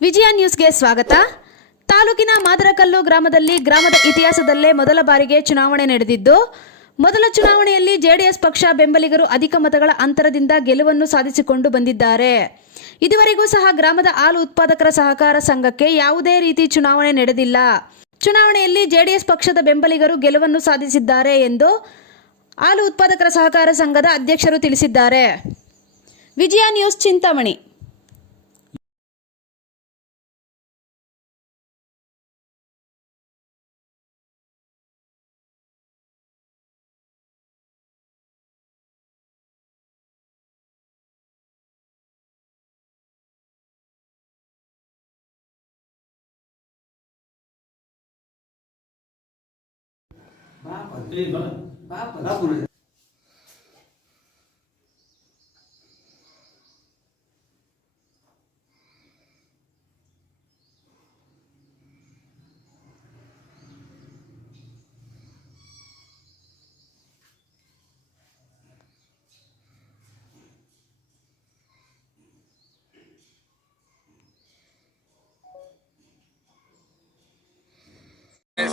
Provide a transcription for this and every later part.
ವಿಜಯ ನ್ಯೂಸ್ಗೆ ಸ್ವಾಗತ. ತಾಲೂಕಿನ ಮಾದರಕಲ್ಲು ಗ್ರಾಮದಲ್ಲಿ ಗ್ರಾಮದ ಇತಿಹಾಸದಲ್ಲೇ ಮೊದಲ ಬಾರಿಗೆ ಚುನಾವಣೆ ನಡೆದಿದ್ದು, ಮೊದಲ ಚುನಾವಣೆಯಲ್ಲಿ ಜೆಡಿಎಸ್ ಪಕ್ಷ ಬೆಂಬಲಿಗರು ಅಧಿಕ ಮತಗಳ ಅಂತರದಿಂದ ಗೆಲುವನ್ನು ಸಾಧಿಸಿಕೊಂಡು ಬಂದಿದ್ದಾರೆ. ಇದುವರೆಗೂ ಸಹ ಗ್ರಾಮದ ಹಾಲು ಉತ್ಪಾದಕರ ಸಹಕಾರ ಸಂಘಕ್ಕೆ ಯಾವುದೇ ರೀತಿ ಚುನಾವಣೆ ನಡೆದಿಲ್ಲ. ಚುನಾವಣೆಯಲ್ಲಿ ಜೆಡಿಎಸ್ ಪಕ್ಷದ ಬೆಂಬಲಿಗರು ಗೆಲುವನ್ನು ಸಾಧಿಸಿದ್ದಾರೆ ಎಂದು ಹಾಲು ಉತ್ಪಾದಕರ ಸಹಕಾರ ಸಂಘದ ಅಧ್ಯಕ್ಷರು ತಿಳಿಸಿದ್ದಾರೆ. Vijaya news Chintamani Bapak. Eh, Bapak. Bapak.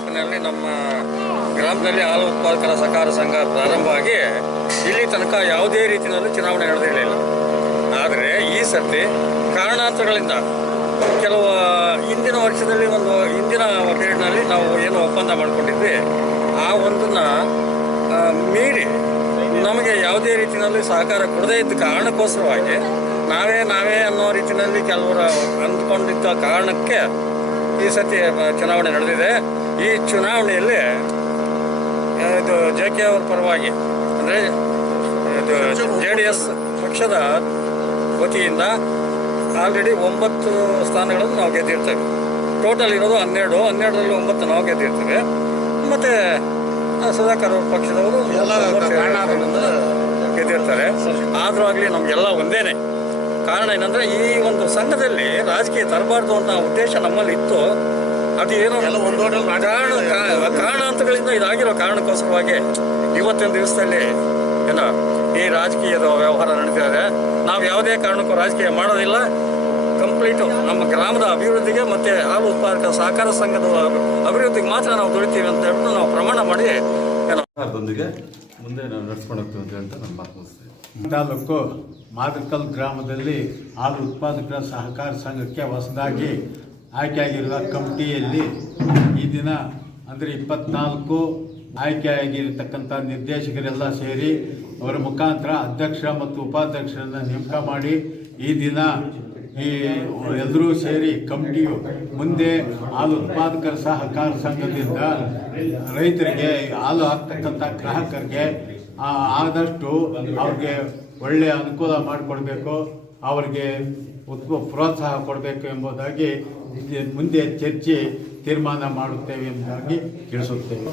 ಇಸ್ಪಿನಲ್ಲಿ ನಮ್ಮ ಗ್ರಾಮದಲ್ಲಿ ಹಾಲು ಉತ್ಪಾದಕರ ಸಹಕಾರ ಸಂಘ ಪ್ರಾರಂಭವಾಗಿ ಇಲ್ಲಿ ತನಕ ಯಾವುದೇ ರೀತಿಯಲ್ಲಿ ಚುನಾವಣೆ ನಡೆದಿರಲಿಲ್ಲ ಆದರೆ ಈ ಸರ್ತಿ ಕಾರಣಾಂತರಗಳಿಂದ ಕೆಲವು, ಹಿಂದಿನ ವರ್ಷದಲ್ಲಿ ಒಂದು, ಹಿಂದಿನ ಪೀರಿಯಡ್ನಲ್ಲಿ ನಾವು ಏನು ಒಪ್ಪಂದ ಮಾಡಿಕೊಂಡಿದ್ವಿ, ಆ ಒಂದನ್ನು ಮೀರಿ ನಮಗೆ ಯಾವುದೇ ರೀತಿಯಲ್ಲಿ ಸಹಕಾರ ಕೊಡದೇ ಇದ್ದ ಕಾರಣಕ್ಕೋಸ್ಕರವಾಗಿ ನಾವೇ ನಾವೇ ಅನ್ನೋ ರೀತಿಯಲ್ಲಿ ಕೆಲವರು ಅಂದ್ಕೊಂಡಿದ್ದ ಕಾರಣಕ್ಕೆ ಈ ಸತಿ ಚುನಾವಣೆ ನಡೆದಿದೆ. ಈ ಚುನಾವಣೆಯಲ್ಲಿ ಇದು ಜೆ ಕೆ ಅವ್ರ ಪರವಾಗಿ ಅಂದರೆ ಇದು ಜೆ ಡಿ ಎಸ್ ಪಕ್ಷದ ವತಿಯಿಂದ ಆಲ್ರೆಡಿ ಒಂಬತ್ತು ಸ್ಥಾನಗಳನ್ನು ನಾವು ಗೆದ್ದಿರ್ತೇವೆ. ಟೋಟಲ್ ಇರೋದು ಹನ್ನೆರಡು ಹನ್ನೆರಡರಲ್ಲಿ ಒಂಬತ್ತು ನಾವು ಗೆದ್ದಿರ್ತೇವೆ. ಮತ್ತು ಸುಧಾಕರ್ ಅವ್ರ ಪಕ್ಷದವರು ಗೆದ್ದಿರ್ತಾರೆ. ಆದರೂ ಆಗಲಿ ನಮಗೆಲ್ಲ ಒಂದೇ ಕಾರಣ ಏನಂದರೆ ಈ ಒಂದು ಸಂಘದಲ್ಲಿ ರಾಜಕೀಯ ತರಬಾರ್ದು ಅಂತ ಉದ್ದೇಶ ನಮ್ಮಲ್ಲಿ ಇತ್ತು ಅದು ಏನೋ ಕಾರಣ ಕಾರಣ ಕಾರಣಾಂತರಗಳಿಂದ ಇದಾಗಿರೋ ಕಾರಣಕ್ಕೋಸ್ಕರವಾಗಿ ಇವತ್ತಿನ ದಿವಸದಲ್ಲಿ ಏನೋ ಈ ರಾಜಕೀಯದ ವ್ಯವಹಾರ ನಡೀತಿದೆ. ನಾವು ಯಾವುದೇ ಕಾರಣಕ್ಕೂ ರಾಜಕೀಯ ಮಾಡೋದಿಲ್ಲ. ಕಂಪ್ಲೀಟು ನಮ್ಮ ಗ್ರಾಮದ ಅಭಿವೃದ್ಧಿಗೆ ಮತ್ತು ಹಾಲು ಉತ್ಪಾದಕ ಸಹಕಾರ ಸಂಘದ ಅಭಿವೃದ್ಧಿಗೆ ಮಾತ್ರ ನಾವು ದುಡಿತೀವಿ ಅಂತ ಹೇಳ್ಬಿಟ್ಟು ನಾವು ಪ್ರಮಾಣ ಮಾಡಿ ಸರ್ಕಾರದೊಂದಿಗೆ ಮುಂದೆ ನಾವು ನಡ್ಸ್ಕೊಂಡು ಹೋಗ್ತೀವಿ ಅಂತ ಹೇಳ್ತಾ ನಾನು ಮಾತು ತಾಲೂಕು ಮಾದಕಲ್ ಗ್ರಾಮದಲ್ಲಿ ಹಾಲು ಉತ್ಪಾದಕರ ಸಹಕಾರ ಸಂಘಕ್ಕೆ ಹೊಸದಾಗಿ ಆಯ್ಕೆಯಾಗಿರುವ ಕಮಿಟಿಯಲ್ಲಿ ಈ ದಿನ, ಅಂದರೆ ಇಪ್ಪತ್ನಾಲ್ಕು ಆಯ್ಕೆಯಾಗಿರತಕ್ಕಂಥ ನಿರ್ದೇಶಕರೆಲ್ಲ ಸೇರಿ ಅವರ ಮುಖಾಂತರ ಅಧ್ಯಕ್ಷ ಮತ್ತು ಉಪಾಧ್ಯಕ್ಷರನ್ನ ನೇಮಕ ಮಾಡಿ ಈ ದಿನ ಈ ಎಲ್ಲರೂ ಸೇರಿ ಕಮಿಟಿಯು ಮುಂದೆ ಹಾಲು ಉತ್ಪಾದಕರ ಸಹಕಾರ ಸಂಘದಿಂದ ರೈತರಿಗೆ ಹಾಲು ಹಾಕ್ತಕ್ಕಂಥ ಗ್ರಾಹಕರಿಗೆ ಆದಷ್ಟು ಅವ್ರಿಗೆ ಒಳ್ಳೆಯ ಅನುಕೂಲ ಮಾಡಿಕೊಡ್ಬೇಕು. ಅವರಿಗೆ ಉತ್ತಮ ಪ್ರೋತ್ಸಾಹ ಕೊಡಬೇಕು ಎಂಬುದಾಗಿ ಮುಂದೆ ಚರ್ಚೆ ತೀರ್ಮಾನ ಮಾಡುತ್ತೇವೆ ಎಂಬುದಾಗಿ ತಿಳಿಸುತ್ತೇವೆ.